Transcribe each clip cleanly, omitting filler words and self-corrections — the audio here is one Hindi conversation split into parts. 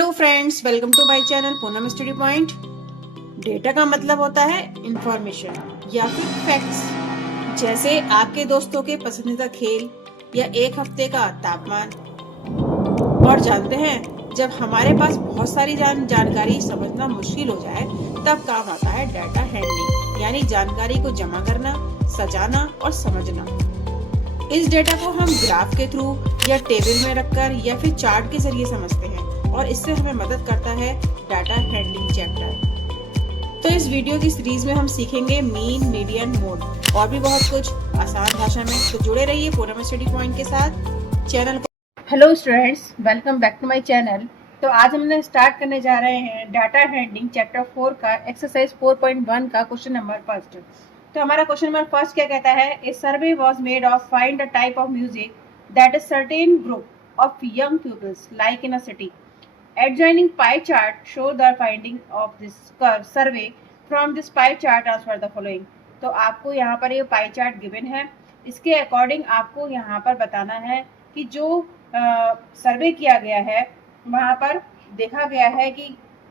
Hello friends, welcome to my channel Poonam study point. Data का मतलब होता है इंफॉर्मेशन या फिर फैक्ट्स, जैसे आपके दोस्तों के पसंदीदा खेल या एक हफ्ते का तापमान। और जानते हैं, जब हमारे पास बहुत सारी जानकारी समझना मुश्किल हो जाए तब काम आता है डाटा हैंडलिंग, यानी जानकारी को जमा करना, सजाना और समझना। इस डेटा को हम ग्राफ के थ्रू या टेबल में रखकर या फिर चार्ट के जरिए समझते हैं और इससे हमें मदद करता है डाटा हैंडलिंग चैप्टर। तो इस वीडियो की सीरीज में हम सीखेंगे मीन, मीडियन, मोड और भी बहुत कुछ आसान भाषा में। तो जुड़े रहिए पूनम स्टडी पॉइंट के साथ चैनल को। Hello students, welcome back to my channel. तो आज हमने स्टार्ट करने जा रहे हैं डाटा हैंडलिंग चैप्टर 4 का एक्सरसाइज 4.1 का क्वेश्चन नंबर फर्स्ट। तो हमारा क्वेश्चन नंबर फर्स्ट क्या कहता है? A survey was made of find the type of music that a certain group of young peoples like in a city. Adjoining pie chart show the finding of this survey. From this pie chart transfer the following. तो आपको यहाँ पर ये पाई चार्ट गिवन है, इसके अकॉर्डिंग आपको यहाँ पर बताना है कि जो सर्वे किया गया है वहाँ पर देखा गया है कि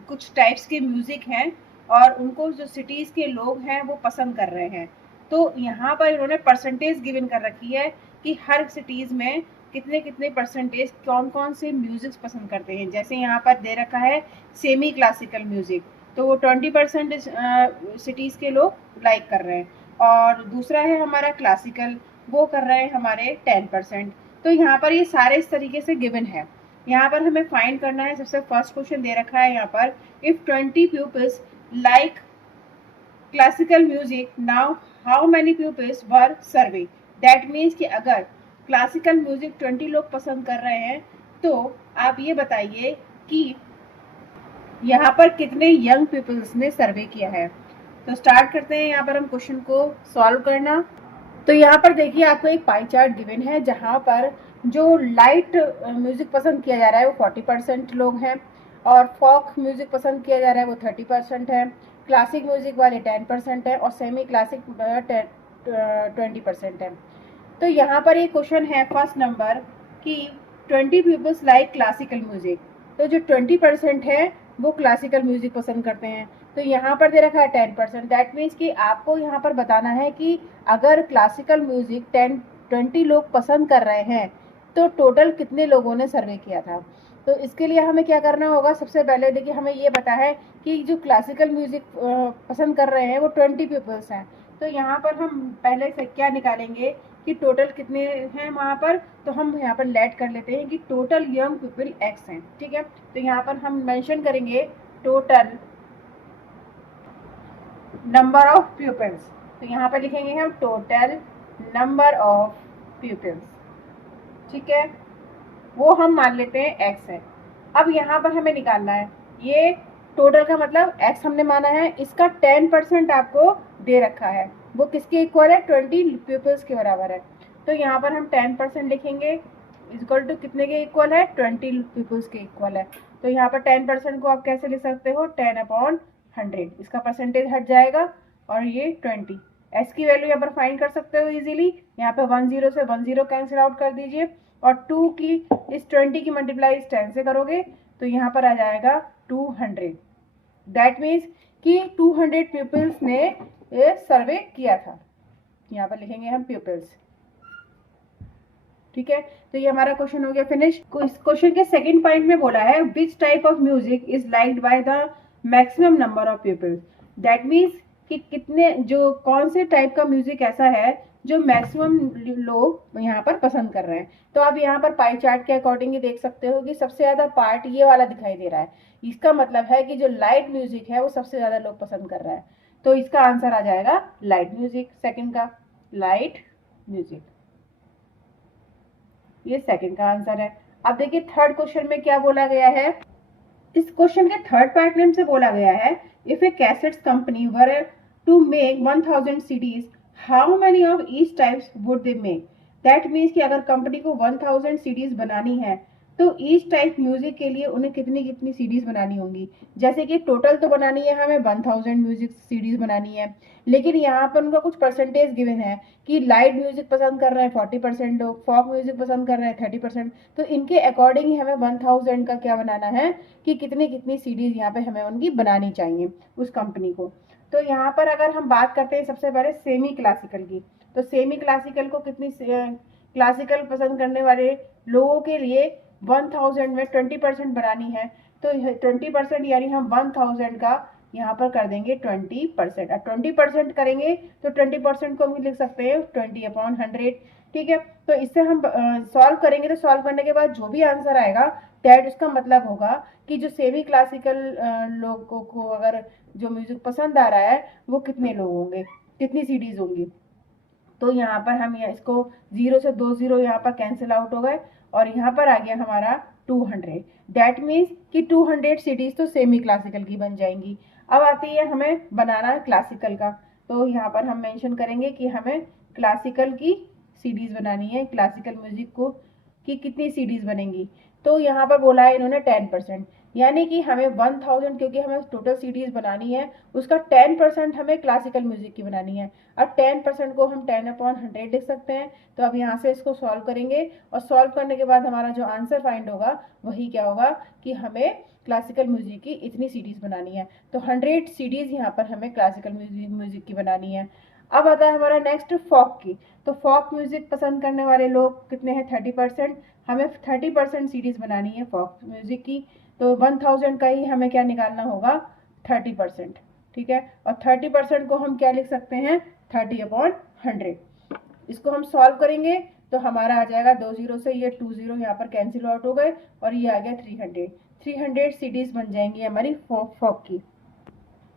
कुछ टाइप्स के म्यूजिक हैं और उनको जो सिटीज़ के लोग हैं वो पसंद कर रहे हैं। तो यहाँ पर इन्होंने परसेंटेज गिवन कर रखी है कि हर सिटीज़ में कितने कितने परसेंटेज कौन कौन से म्यूजिक पसंद करते हैं। जैसे यहाँ पर दे रखा है सेमी क्लासिकल म्यूजिक, तो वो 20% सिटीज़ के लोग लाइक कर रहे हैं, और दूसरा है हमारा क्लासिकल, वो कर रहे हैं हमारे 10%। तो यहाँ पर ये सारे इस तरीके से गिवन है। यहाँ पर हमें फाइंड करना है। सबसे फर्स्ट क्वेश्चन दे रखा है यहाँ पर, if 20 peoples like classical music, now how many peoples were survey. That means कि अगर क्लासिकल म्यूजिक 20 लोग पसंद कर रहे हैं तो आप ये बताइए कि यहाँ पर कितने यंग पीपल्स ने सर्वे किया है। तो स्टार्ट करते हैं यहाँ पर हम क्वेश्चन को सॉल्व करना। तो यहाँ पर देखिए आपको एक पाई चार्ट गिवन है जहाँ पर जो लाइट म्यूजिक पसंद किया जा रहा है वो 40% लोग हैं, और फॉक म्यूजिक पसंद किया जा रहा है वो 30% है, क्लासिक म्यूजिक वाले 10% है और सेमी क्लासिक 20% है। तो यहाँ पर एक क्वेश्चन है फर्स्ट नंबर कि 20 पीपल्स लाइक क्लासिकल म्यूजिक, तो जो 20% है वो क्लासिकल म्यूजिक पसंद करते हैं। तो यहाँ पर दे रखा है 10%, दैट मीन्स कि आपको यहाँ पर बताना है कि अगर क्लासिकल म्यूजिक 20 लोग पसंद कर रहे हैं तो टोटल कितने लोगों ने सर्वे किया था। तो इसके लिए हमें क्या करना होगा? सबसे पहले देखिए हमें ये पता है कि जो क्लासिकल म्यूजिक पसंद कर रहे हैं वो 20 पीपल्स हैं। तो यहाँ पर हम पहले से क्या निकालेंगे कि टोटल कितने हैं वहाँ पर। तो हम यहाँ पर लेट कर लेते हैं कि टोटल यंग पीपल एक्स हैं, ठीक है। तो यहाँ पर हम मेंशन करेंगे टोटल नंबर ऑफ पीपल्स। तो यहाँ पर लिखेंगे हम टोटल नंबर ऑफ पीपल्स, ठीक है, वो हम मान लेते हैं एक्स है। अब यहाँ पर हमें निकालना है ये टोटल का मतलब एक्स हमने माना है, इसका 10% आपको दे रखा है, वो किसके इक्वल है? 20 पीपल्स के बराबर है। तो यहाँ पर हम 10% लिखेंगे इक्वल टू कितने के इक्वल है? 20 पीपल्स के इक्वल है। तो यहाँ पर 10% को आप कैसे लिख सकते हो? 10/100, इसका परसेंटेज हट जाएगा और ये 20। एस की वैल्यू यहाँ पर फाइंड कर सकते हो इजीली। यहाँ पे 10 से 10 कैंसिल आउट कर दीजिए और 2 की इस 20 की मल्टीप्लाई इस 10 से करोगे तो यहाँ पर आ जाएगा 200। दैट मीन्स कि 200 पीपल्स ने ये सर्वे किया था। यहाँ पर लिखेंगे हम पीपल्स, ठीक है। तो ये हमारा क्वेश्चन हो गया फिनिश। क्वेश्चन के सेकंड पॉइंट में बोला है which type of music is liked by the maximum number of peoples. That means कि कितने जो कौन से टाइप का म्यूजिक ऐसा है जो मैक्सिमम लोग यहाँ पर पसंद कर रहे हैं। तो आप यहाँ पर पाई चार्ट के अकॉर्डिंग ही देख सकते हो कि सबसे ज्यादा पार्ट ये वाला दिखाई दे रहा है। इसका मतलब है कि जो लाइट म्यूजिक है वो सबसे ज्यादा लोग पसंद कर रहा है। तो इसका आंसर आ जाएगा लाइट म्यूजिक, सेकंड का लाइट म्यूजिक, ये सेकंड का आंसर है। अब देखिए थर्ड क्वेश्चन में क्या बोला गया है। इस क्वेश्चन के थर्ड पार्ट में हमसे बोला गया है if a cassettes company were to make 1000 CDs, how many of each types would they make. That means कि अगर कंपनी को 1000 सीडीज बनानी है तो ईच टाइप म्यूजिक के लिए उन्हें कितनी कितनी सीडीज बनानी होंगी। जैसे कि टोटल तो बनानी है हमें 1000 म्यूजिक सीडीज बनानी है, लेकिन यहाँ पर उनका कुछ परसेंटेज गिवन है कि लाइट म्यूजिक पसंद कर रहे हैं 40% लोग, फॉक म्यूजिक पसंद कर रहे हैं 30%। तो इनके अकॉर्डिंग ही हमें 1000 का क्या बनाना है कि कितनी कितनी सीडीज यहाँ पे हमें उनकी बनानी चाहिए उस कंपनी को। तो यहाँ पर अगर हम बात करते हैं सबसे पहले सेमी क्लासिकल की, तो सेमी क्लासिकल को कितनी क्लासिकल पसंद करने वाले लोगों के लिए 1000 में 20% बनानी है। तो 20% यानी हम 1000 का यहाँ पर कर देंगे 20%। अब 20% करेंगे तो 20% को हम लिख सकते हैं 20/100। ठीक है, तो इससे हम सॉल्व करेंगे, तो सॉल्व करने के बाद जो भी आंसर आएगा दैट उसका मतलब होगा कि जो सेमी क्लासिकल लोगों को अगर जो म्यूजिक पसंद आ रहा है वो कितने लोग होंगे, कितनी सीडीज होंगी। तो यहाँ पर हम इसको 0 से 2 0 यहाँ पर कैंसिल आउट हो गए और यहाँ पर आ गया हमारा 200। दैट मीन्स कि 200 सीडीज तो सेमी क्लासिकल की बन जाएंगी। अब आती है हमें बनाना क्लासिकल का, तो यहाँ पर हम मेंशन करेंगे कि हमें क्लासिकल की सीडीज बनानी है, क्लासिकल म्यूजिक को कि कितनी सीडीज बनेंगी। तो यहाँ पर बोला है इन्होंने 10%, यानी कि हमें 1000 क्योंकि हमें टोटल सीडीज बनानी है उसका 10% हमें क्लासिकल म्यूजिक की बनानी है। अब 10% को हम 10/100 लिख सकते हैं। तो अब यहाँ से इसको सॉल्व करेंगे और सॉल्व करने के बाद हमारा जो आंसर फाइंड होगा वही क्या होगा कि हमें क्लासिकल म्यूजिक की इतनी सीडीज बनानी है। तो 100 सीडीज यहाँ पर हमें क्लासिकल म्यूजिक की बनानी है। अब आता है हमारा नेक्स्ट फॉक की, तो फॉक म्यूजिक पसंद करने वाले लोग कितने हैं 30%। हमें 30% सीडीज बनानी है फॉक म्यूजिक की, तो 1000 का ही हमें क्या निकालना होगा 30%। ठीक है, और 30% को हम क्या लिख सकते हैं 30/100। इसको हम सॉल्व करेंगे तो हमारा आ जाएगा 2 0 से ये 2 0 यहाँ पर कैंसिल आउट हो गए और ये आ गया 300 सीडीज बन जाएंगी हमारी फॉक की।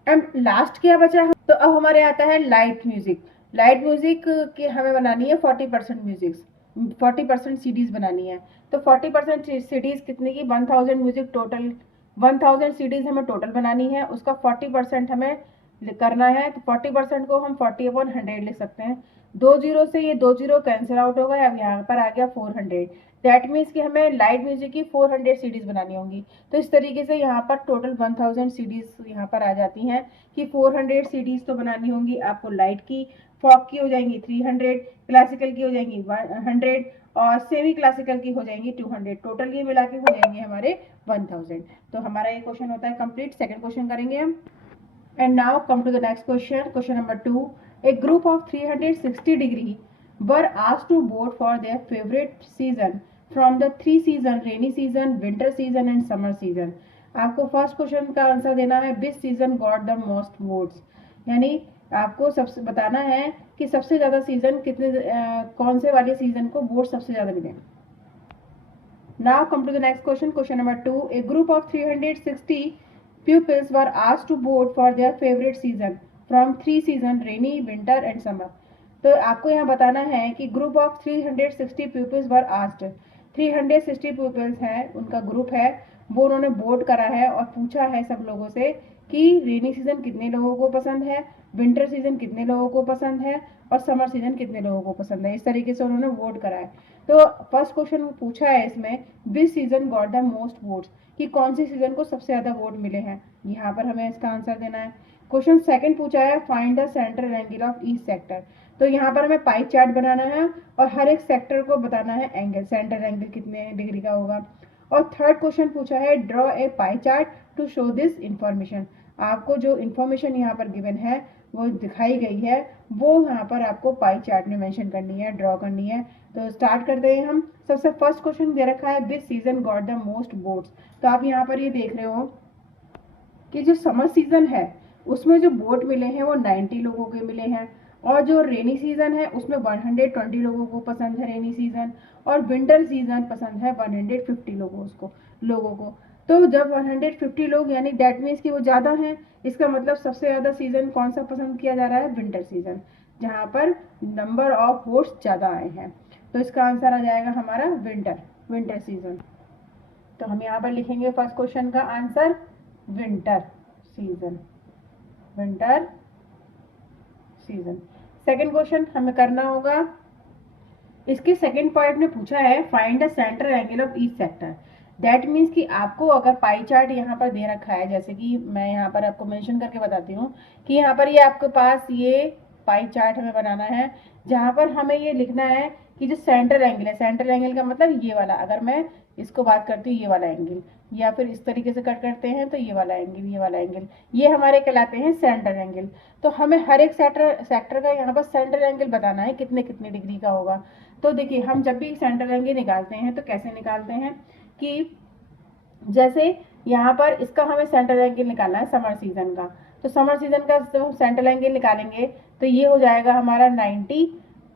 एंड लास्ट क्या बचा, तो अब हमारे आता है लाइट म्यूजिक। लाइट म्यूजिक की हमें बनानी है 40% म्यूजिक, 40% सीडीज बनानी है। तो 40% सीडीज कितने की 1000 म्यूजिक टोटल, 1000 सीडीज हमें टोटल बनानी है, उसका 40% हमें करना है। तो 40% को हम 40/100 लिख सकते हैं। 2 0 से ये 2 0 कैंसिल आउट हो गए, अब यहाँ पर आ गया 400। दैट मीन्स कि हमें लाइट म्यूजिक की 400 सीडीज बनानी होंगी। तो इस तरीके से यहाँ पर टोटल 1000 सीडीज यहाँ पर आ जाती हैं कि 400 सीडीज तो बनानी होंगी आपको लाइट की, फॉक की हो जाएंगी 300, क्लासिकल की हो जाएंगी 100 और सेमी क्लासिकल की हो जाएंगी 200। टोटल ये मिला के हो जाएंगे हमारे 1000। तो हमारा ये क्वेश्चन होता है कंप्लीट। सेकंड क्वेश्चन करेंगे हम। And now come to the next question. Question number 2. A group of 360-degree were asked to vote for their favorite season from the 3 season, rainy season, winter season and summer season. आपको फर्स्ट क्वेश्चन का आंसर देना है which season got the most votes, यानी आपको सबसे बताना है कि सबसे ज्यादा सीजन कितने कौन से वाले सीजन को वोट सबसे ज्यादा मिले। Now come to the next question. Question number 2. A group of 360 pupils were asked to vote for their favorite season from 3 season, rainy, winter and summer. तो आपको यहाँ बताना है कि group of 360 pupils were asked, 360 pupils हैं उनका ग्रुप है, वो उन्होंने वोट करा है और पूछा है सब लोगों से कि रेनी सीजन कितने लोगों को पसंद है, विंटर सीजन कितने लोगों को पसंद है और समर सीजन कितने लोगों को पसंद है। इस तरीके से उन्होंने वोट करा है। तो फर्स्ट क्वेश्चन पूछा है इसमें विच season got the most votes, कि कौन सी सीजन को सबसे ज्यादा वोट मिले हैं, यहाँ पर हमें इसका आंसर देना है। क्वेश्चन सेकंड पूछा है find the central angle of each sector, तो यहाँ पर हमें पाई चार्ट बनाना है और हर एक सेक्टर को बताना है एंगल, सेंट्रल एंगल कितने डिग्री का होगा। और थर्ड क्वेश्चन पूछा है draw a pie chart to show this information, आपको जो इंफॉर्मेशन यहाँ पर गिवन है वो दिखाई गई है वो यहाँ पर आपको पाई चार्ट में मेंशन करनी है, ड्रॉ करनी है। तो स्टार्ट करते हैं हम। सबसे फर्स्ट क्वेश्चन दे रखा है विच season got the most votes, तो आप यहाँ पर ये देख रहे हो कि जो समर सीजन है उसमें जो वोट मिले हैं वो 90 लोगों के मिले हैं, और जो रेनी सीजन है उसमें 120 लोगों को पसंद है रेनी सीजन, और विंटर सीजन पसंद है 150 लोगों को। तो जब 150 लोग यानी दैट मीन्स कि वो ज़्यादा हैं, इसका मतलब सबसे ज़्यादा सीजन कौन सा पसंद किया जा रहा है, विंटर सीजन, जहाँ पर नंबर ऑफ वोट्स ज़्यादा आए हैं। तो इसका आंसर आ जाएगा हमारा विंटर सीजन। तो हम यहाँ पर लिखेंगे फर्स्ट क्वेश्चन का answer winter season. Second question हमें करना होगा, इसके सेकंड पॉइंट में पूछा है find the central angle of each sector, that means कि आपको अगर पाई चार्ट यहाँ पर दे रखा है, जैसे कि मैं यहाँ पर आपको मेंशन करके बताती हूँ कि यहाँ पर ये आपके पास ये पाई चार्ट हमें बनाना है, जहाँ पर हमें ये लिखना है कि जो सेंट्रल एंगल है, सेंट्रल एंगल का मतलब ये वाला, अगर मैं इसको बात करती हूँ ये वाला एंगल, या फिर इस तरीके से कट करते हैं तो ये वाला एंगल, ये वाला एंगल, ये हमारे कहलाते हैं सेंट्रल एंगल। तो हमें हर एक सेक्टर का यहाँ पर सेंट्रल एंगल बताना है कितने कितने डिग्री का होगा। तो देखिए हम जब भी सेंट्रल एंगल निकालते हैं तो कैसे निकालते हैं कि जैसे यहाँ पर इसका हमें सेंट्रल एंगल निकालना है समर सीजन का, तो समर सीजन का सेंट्रल एंगल निकालेंगे तो ये हो जाएगा हमारा 90,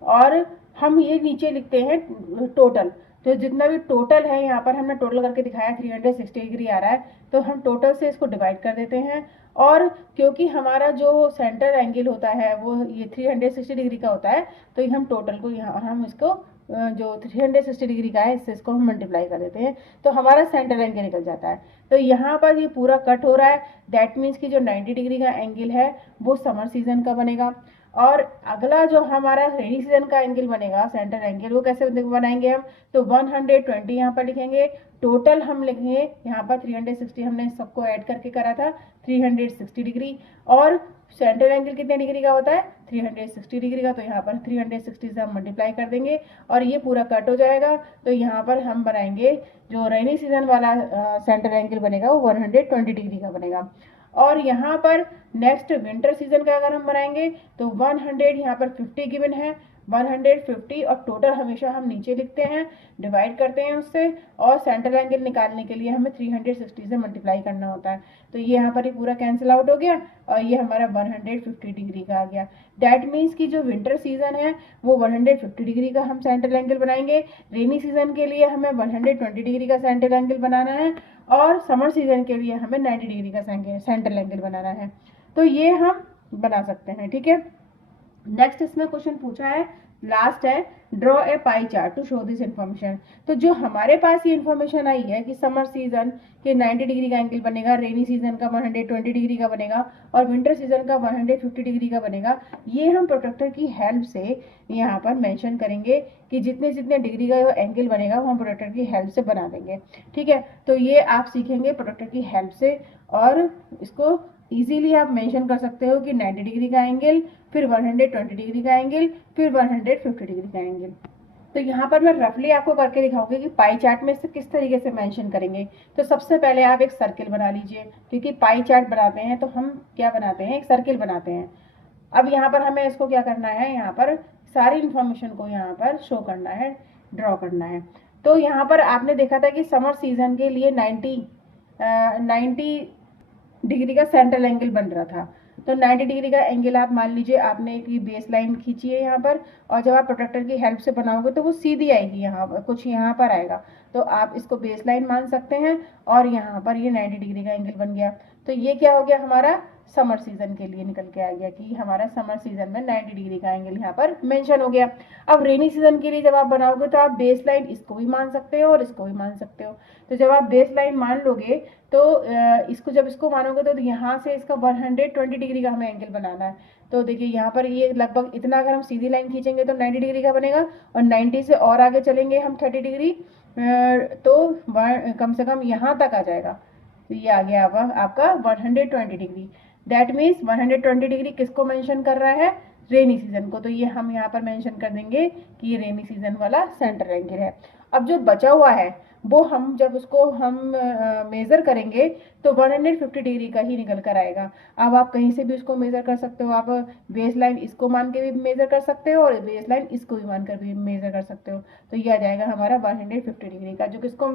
और हम ये नीचे लिखते हैं टोटल। तो जितना भी टोटल है यहाँ पर हमने टोटल करके दिखाया 360 डिग्री आ रहा है, तो हम टोटल से इसको डिवाइड कर देते हैं। और क्योंकि हमारा जो सेंट्रल एंगल होता है वो ये 360 डिग्री का होता है, तो हम टोटल को यहाँ हम इसको जो 360 डिग्री का है इससे इसको हम मल्टीप्लाई कर देते हैं, तो हमारा सेंट्रल एंगल निकल जाता है। तो यहाँ पर ये पूरा कट हो रहा है, दैट मीन्स कि जो 90 डिग्री का एंगल है वो समर सीजन का बनेगा। और अगला जो हमारा रेनी सीजन का एंगल बनेगा सेंट्रल एंगल, वो कैसे बनाएंगे हम, तो 120 यहाँ पर लिखेंगे, टोटल हम लिखेंगे यहाँ पर 360, हमने सबको ऐड करके करा था 360 डिग्री, और सेंट्रल एंगल कितने डिग्री का होता है 360 डिग्री का, तो यहाँ पर 360 से हम मल्टीप्लाई कर देंगे और ये पूरा कट हो जाएगा। तो यहाँ पर हम बनाएंगे जो रेनी सीजन वाला सेंट्रल एंगल बनेगा वो 120 डिग्री का बनेगा। और यहाँ पर नेक्स्ट विंटर सीजन का अगर हम बनाएंगे तो 100 यहाँ पर 50 गिवन है, 150, और टोटल हमेशा हम नीचे लिखते हैं, डिवाइड करते हैं उससे, और सेंट्रल एंगल निकालने के लिए हमें 360 से मल्टीप्लाई करना होता है। तो ये यहाँ पर ही पूरा कैंसिल आउट हो गया और ये हमारा 150 डिग्री का आ गया। दैट मीन्स कि जो विंटर सीजन है वो 150 डिग्री का हम सेंट्रल एंगल बनाएंगे, रेनी सीजन के लिए हमें 120 डिग्री का सेंट्रल एंगल बनाना है, और समर सीजन के लिए हमें 90 डिग्री का सेंट्रल एंगल बनाना है। तो ये हम बना सकते हैं, ठीक है। नेक्स्ट इसमें क्वेश्चन पूछा है, लास्ट है, draw a pie chart to show this information. तो जो हमारे पास ये इन्फॉर्मेशन आई है कि समर सीजन के 90 डिग्री का एंगल बनेगा, रेनी सीजन का 120 डिग्री का बनेगा, और विंटर सीजन का 150 डिग्री का बनेगा, ये हम प्रोट्रैक्टर की हेल्प से यहाँ पर मेंशन करेंगे कि जितने जितने डिग्री का एंगल बनेगा वो हम प्रोट्रैक्टर की हेल्प से बना देंगे, ठीक है। तो ये आप सीखेंगे प्रोट्रैक्टर की हेल्प से, और इसको इजीली आप मेंशन कर सकते हो कि 90 डिग्री का एंगल, फिर 120 डिग्री का एंगल, फिर 150 डिग्री का एंगल। तो यहाँ पर मैं रफली आपको करके दिखाऊंगी कि पाई चार्ट में से किस तरीके से मेंशन करेंगे। तो सबसे पहले आप एक सर्किल बना लीजिए, क्योंकि पाई चार्ट बनाते हैं तो हम क्या बनाते हैं, एक सर्किल बनाते हैं। अब यहाँ पर हमें इसको क्या करना है, यहाँ पर सारी इंफॉर्मेशन को यहाँ पर शो करना है, ड्रॉ करना है। तो यहाँ पर आपने देखा था कि समर सीजन के लिए 90 डिग्री का सेंट्रल एंगल बन रहा था। तो 90 डिग्री का एंगल आप मान लीजिए आपने एक बेस लाइन खींची है यहाँ पर, और जब आप प्रोट्रैक्टर की हेल्प से बनाओगे तो वो सीधी आएगी, यहाँ पर कुछ यहाँ पर आएगा, तो आप इसको बेस लाइन मान सकते हैं। और यहाँ पर ये 90 डिग्री का एंगल बन गया। तो ये क्या हो गया, हमारा समर सीजन के लिए निकल के आ गया कि हमारा समर सीजन में 90 डिग्री का एंगल यहाँ पर मेंशन हो गया। अब रेनी सीजन के लिए जब आप बनाओगे तो आप बेस लाइन इसको भी मान सकते हो और इसको भी मान सकते हो। तो जब आप बेस लाइन मान लोगे तो इसको जब इसको मानोगे तो यहाँ से इसका 120 डिग्री का हमें एंगल बनाना है। तो देखिए यहाँ पर ये लगभग इतना, अगर हम सीधी लाइन खींचेंगे तो 90 डिग्री का बनेगा, और 90 से और आगे चलेंगे हम 30 डिग्री, तो कम से कम यहाँ तक आ जाएगा। तो ये आ गया आपका 120 डिग्री। दैट मीन्स 120 डिग्री किसको मेंशन कर रहा है, रेनी सीजन को। तो ये हम यहाँ पर मेंशन कर देंगे कि ये रेनी सीजन वाला सेंटर एंगल है। अब जो बचा हुआ है वो हम जब उसको हम मेज़र करेंगे तो 150 डिग्री का ही निकल कर आएगा। अब आप कहीं से भी उसको मेज़र कर सकते हो, आप बेस लाइन इसको मान के भी मेज़र कर सकते हो और बेस लाइन इसको भी मान कर भी मेज़र कर सकते हो। तो ये आ जाएगा हमारा 150 डिग्री का, जो किसको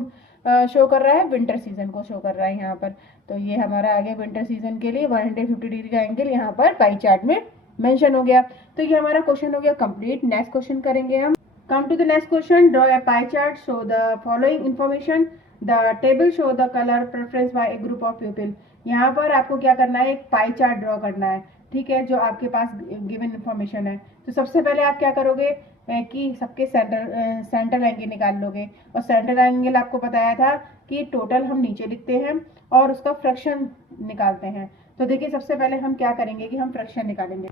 शो कर रहा है, विंटर सीजन को शो कर रहा है यहाँ पर। तो ये हमारा आगे विंटर सीजन के लिए 150 डिग्री का एंगल यहाँ पर पाई चार्ट में मेंशन हो गया। तो ये हमारा क्वेश्चन हो गया कंप्लीट। नेक्स्ट क्वेश्चन करेंगे हम। Come to the next question. Draw a pie chart. Show the following information. The table show the color preference by a group of people. यहाँ पर आपको क्या करना है, एक पाई चार्ट ड्रॉ करना है, ठीक है, जो आपके पास गिवन इन्फॉर्मेशन है। तो सबसे पहले आप क्या करोगे कि सबके सेंट्रल एंगल निकाल लोगे, और सेंट्रल एंगल आपको बताया था कि टोटल हम नीचे लिखते हैं और उसका फ्रैक्शन निकालते हैं। तो देखिए सबसे पहले हम क्या करेंगे कि हम फ्रैक्शन निकालेंगे।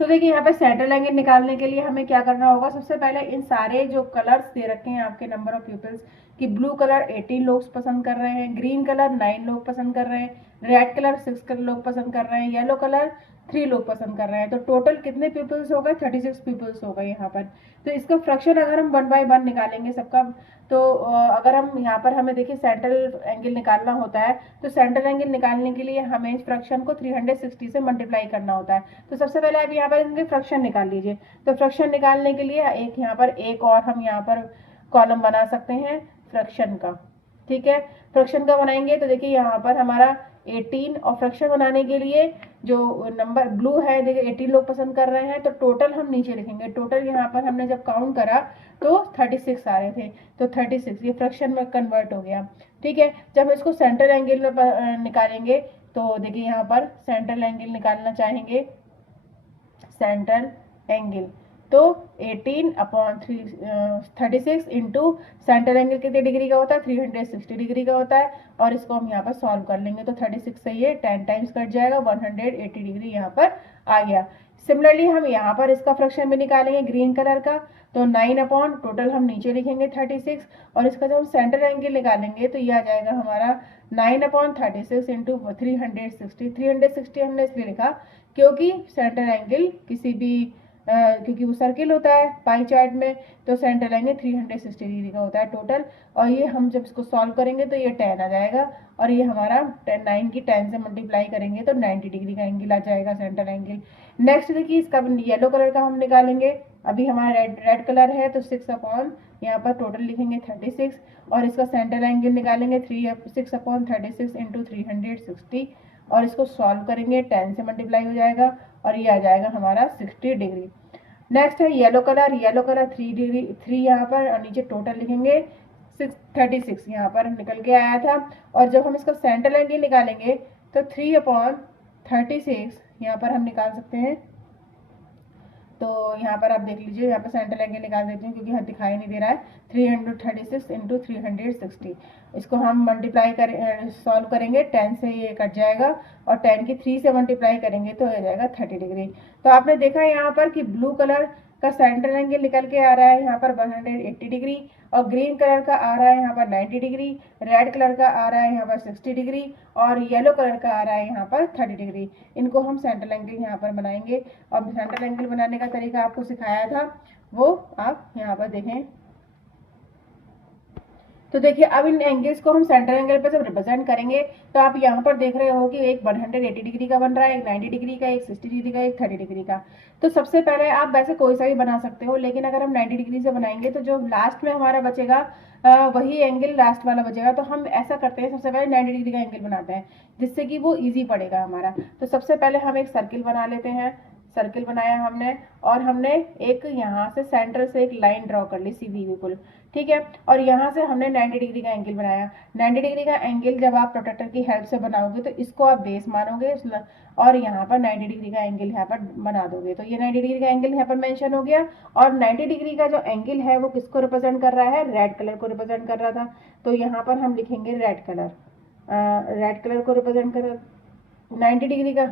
तो देखिए यहाँ पे सेंट्रल एंगल निकालने के लिए हमें क्या करना होगा, सबसे पहले इन सारे जो कलर्स दे रखे हैं आपके नंबर ऑफ पीपल्स, कि ब्लू कलर 18 लोग पसंद कर रहे हैं, ग्रीन कलर 9 लोग पसंद कर रहे हैं, रेड कलर 6 लोग पसंद कर रहे हैं, येलो कलर 3 लोग पसंद कर रहे हैं। तो टोटल कितने पीपल्स हो गए? 36 पीपल्स हो गए यहाँ पर। तो इसका फ्रैक्शन अगर हम 1 बाय 1 निकालेंगे सबका, तो अगर हम यहाँ पर हमें देखिए सेंट्रल एंगल निकालना होता है, तो सेंट्रल एंगल निकालने के लिए हमें इस फ्रैक्शन को 360 से मल्टीप्लाई करना होता है। तो सबसे पहले आप यहाँ पर इनके फ्रैक्शन निकाल लीजिए। तो फ्रैक्शन निकालने के लिए एक यहाँ पर एक और हम यहाँ पर कॉलम बना सकते हैं फ्रैक्शन का। ठीक है, फ्रैक्शन का बनाएंगे तो देखिए यहाँ पर हमारा 18, और फ्रैक्शन बनाने के लिए जो नंबर ब्लू है देखिए 18 लोग पसंद कर रहे हैं, तो टोटल हम नीचे लिखेंगे। टोटल यहाँ पर हमने जब काउंट करा तो 36 आ रहे थे, तो 36 ये फ्रैक्शन में कन्वर्ट हो गया। ठीक है, जब इसको सेंट्रल एंगल में निकालेंगे तो देखिए यहाँ पर सेंट्रल एंगल निकालना चाहेंगे, सेंट्रल एंगल तो 18/36 इंटू सेंट्रल एंगल कितने डिग्री का होता है? 360 डिग्री का होता है। और इसको हम यहाँ पर सॉल्व कर लेंगे तो 36 से ये 10 टाइम्स कट जाएगा, 180 डिग्री यहाँ पर आ गया। सिमिलरली हम यहाँ पर इसका फ्रैक्शन भी निकालेंगे ग्रीन कलर का, तो 9 अपॉन टोटल हम नीचे लिखेंगे 36, और इसका जब हम सेंट्रल एंगल निकालेंगे तो ये आ जाएगा हमारा 9/36 इंटू 360। 360 हमने इसलिए लिखा क्योंकि सेंट्रल एंगल किसी भी क्योंकि वो सर्किल होता है पाई चार्ट में, तो सेंट्रल एंगल 360 डिग्री का होता है टोटल। और ये हम जब इसको सॉल्व करेंगे तो ये 10 आ जाएगा, और ये हमारा 9 की 10 से मल्टीप्लाई करेंगे तो 90 डिग्री का एंगल आ जाएगा सेंट्रल एंगल। नेक्स्ट देखिए इसका येलो कलर का हम निकालेंगे। अभी हमारा रेड कलर है तो 6 अपॉन यहाँ पर टोटल लिखेंगे 36, और इसका सेंट्रल एंगल निकालेंगे 6/36 इंटू 360, और इसको सॉल्व करेंगे 10 से मल्टीप्लाई हो जाएगा, और ये आ जाएगा हमारा 60 डिग्री। नेक्स्ट है yellow colour. Yellow colour 3 degree 3 यहाँ पर, और नीचे टोटल लिखेंगे 36 यहाँ पर निकल के आया था। और जब हम इसका सेंट्रल एंगल निकालेंगे तो 3/36 यहाँ पर हम निकाल सकते हैं। तो यहाँ पर आप देख लीजिए, यहाँ पर सेंट्रल एंगल निकाल देते हैं क्योंकि यहाँ दिखाई नहीं दे रहा है। 336 इंटू 360, इसको हम मल्टीप्लाई करें सॉल्व करेंगे 10 से ये कट जाएगा, और 10 की 3 से मल्टीप्लाई करेंगे तो हो जाएगा 30 डिग्री। तो आपने देखा यहाँ पर कि ब्लू कलर का सेंट्रल एंगल निकल के आ रहा है यहाँ पर 180 डिग्री, और ग्रीन कलर का आ रहा है यहाँ पर 90 डिग्री, रेड कलर का आ रहा है यहाँ पर 60 डिग्री, और येलो कलर का आ रहा है यहाँ पर 30 डिग्री। इनको हम सेंट्रल एंगल यहाँ पर बनाएंगे, और सेंट्रल एंगल बनाने का तरीका आपको सिखाया था वो आप यहाँ पर देखें। तो देखिए अब इन एंगल्स को हम सेंट्रल एंगल पे जब रिप्रेजेंट करेंगे तो आप यहाँ पर देख रहे हो कि एक 180 डिग्री का बन रहा है, एक 90 डिग्री का, एक 60 डिग्री का, एक 30 डिग्री का। तो सबसे पहले आप वैसे कोई सा भी बना सकते हो, लेकिन अगर हम 90 डिग्री से बनाएंगे तो जो लास्ट में हमारा बचेगा वही एंगल लास्ट वाला बचेगा। तो हम ऐसा करते हैं, सबसे पहले 90 डिग्री का एंगल बनाते हैं जिससे कि वो ईजी पड़ेगा हमारा। तो सबसे पहले हम एक सर्किल बना लेते हैं। सर्किल बनाया हमने, और हमने एक यहाँ से सेंटर से एक लाइन ड्रॉ कर ली सीधी बिल्कुल, ठीक है। और यहाँ से हमने 90 डिग्री का एंगल बनाया। 90 डिग्री का एंगल जब आप प्रोट्रैक्टर की हेल्प से बनाओगे तो इसको आप बेस मानोगे, और यहाँ पर 90 डिग्री का एंगल यहाँ पर बना दोगे। तो ये 90 डिग्री का एंगल यहाँ पर मेंशन हो गया। और 90 डिग्री का जो एंगल है वो किसको रिप्रेजेंट कर रहा है? रेड कलर को रिप्रेजेंट कर रहा था। तो यहाँ पर हम लिखेंगे रेड कलर, रेड कलर को रिप्रेजेंट कर 90 डिग्री का।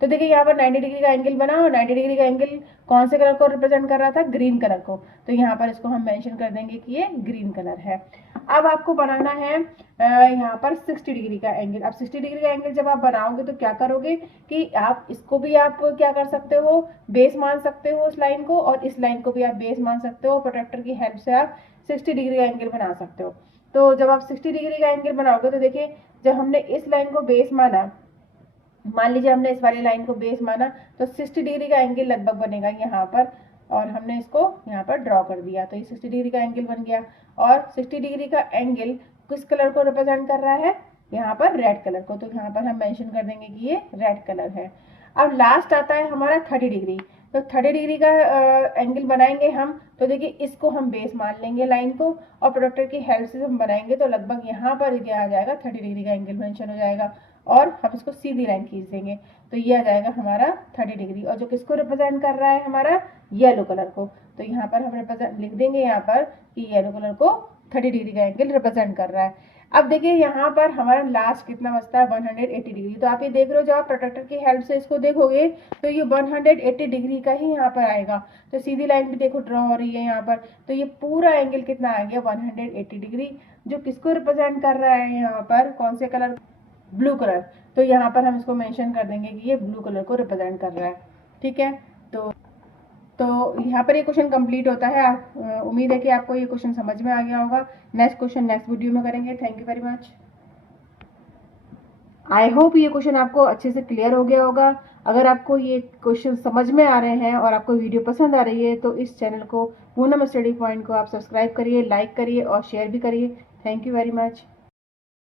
तो देखिए यहाँ पर 90 डिग्री का एंगल बना, और 90 डिग्री का एंगल कौन से कलर को रिप्रेजेंट कर रहा था? ग्रीन कलर को। तो यहाँ पर इसको हम मेंशन कर देंगे कि ये ग्रीन कलर है। अब आपको बनाना है यहाँ पर 60 डिग्री का एंगल। अब 60 डिग्री का एंगल जब आप बनाओगे तो क्या करोगे कि आप इसको भी आप क्या कर सकते हो? बेस मान सकते हो इस लाइन को, और इस लाइन को भी आप बेस मान सकते हो। प्रोट्रैक्टर की हेल्प से आप 60 डिग्री का एंगल बना सकते हो। तो जब आप 60 डिग्री का एंगल बनाओगे तो देखिए जब हमने इस लाइन को बेस माना, मान लीजिए हमने इस वाली लाइन को बेस माना, तो 60 डिग्री का एंगल लगभग बनेगा यहाँ पर, और हमने इसको यहाँ पर ड्रॉ कर दिया। तो ये 60 डिग्री का एंगल बन गया। और 60 डिग्री का एंगल किस कलर को रिप्रेजेंट कर रहा है? यहाँ पर रेड कलर को। तो यहाँ पर हम मेंशन कर देंगे कि ये रेड कलर है। अब लास्ट आता है हमारा 30 डिग्री। तो 30 डिग्री का एंगल बनाएंगे हम। तो देखिए इसको हम बेस मान लेंगे लाइन को, और प्रोट्रैक्टर की हेल्प से हम बनाएंगे तो लगभग यहाँ पर क्या आ जाएगा? 30 डिग्री का एंगल मेंशन हो जाएगा, और हम इसको सीधी लाइन खींच देंगे। तो ये आ जाएगा हमारा 30 डिग्री। और जो किसको रिप्रेजेंट कर रहा है? हमारा येलो कलर को। तो यहाँ पर हम रिप्रेजेंट लिख देंगे यहाँ पर कि येलो कलर को 30 डिग्री का एंगल रिप्रेजेंट कर रहा है। अब देखिए यहाँ पर हमारा लास्ट कितना बचता है 180 डिग्री। तो आप ये देख रहे हो, जब आप प्रोट्रैक्टर की हेल्प से इसको देखोगे तो ये 180 डिग्री का ही यहाँ पर आएगा। तो सीधी लाइन भी देखो ड्रॉ हो रही है यहाँ पर। तो ये पूरा एंगल कितना आ गया 180 डिग्री, जो किसको रिप्रेजेंट कर रहा है यहाँ पर, कौन से कलर, ब्लू कलर। तो यहाँ पर हम इसको मेंशन कर देंगे कि ये ब्लू कलर को रिप्रेजेंट कर रहा है। ठीक है, तो यहाँ पर ये क्वेश्चन कंप्लीट होता है। उम्मीद है कि आपको ये क्वेश्चन समझ में आ गया होगा। नेक्स्ट क्वेश्चन नेक्स्ट वीडियो में करेंगे। Thank you very much. I hope ये क्वेश्चन आपको अच्छे से क्लियर हो गया होगा। अगर आपको ये क्वेश्चन समझ में आ रहे हैं और आपको वीडियो पसंद आ रही है तो इस चैनल को पूनम स्टडी पॉइंट को आप सब्सक्राइब करिए, लाइक करिए और शेयर भी करिए। Thank you very much.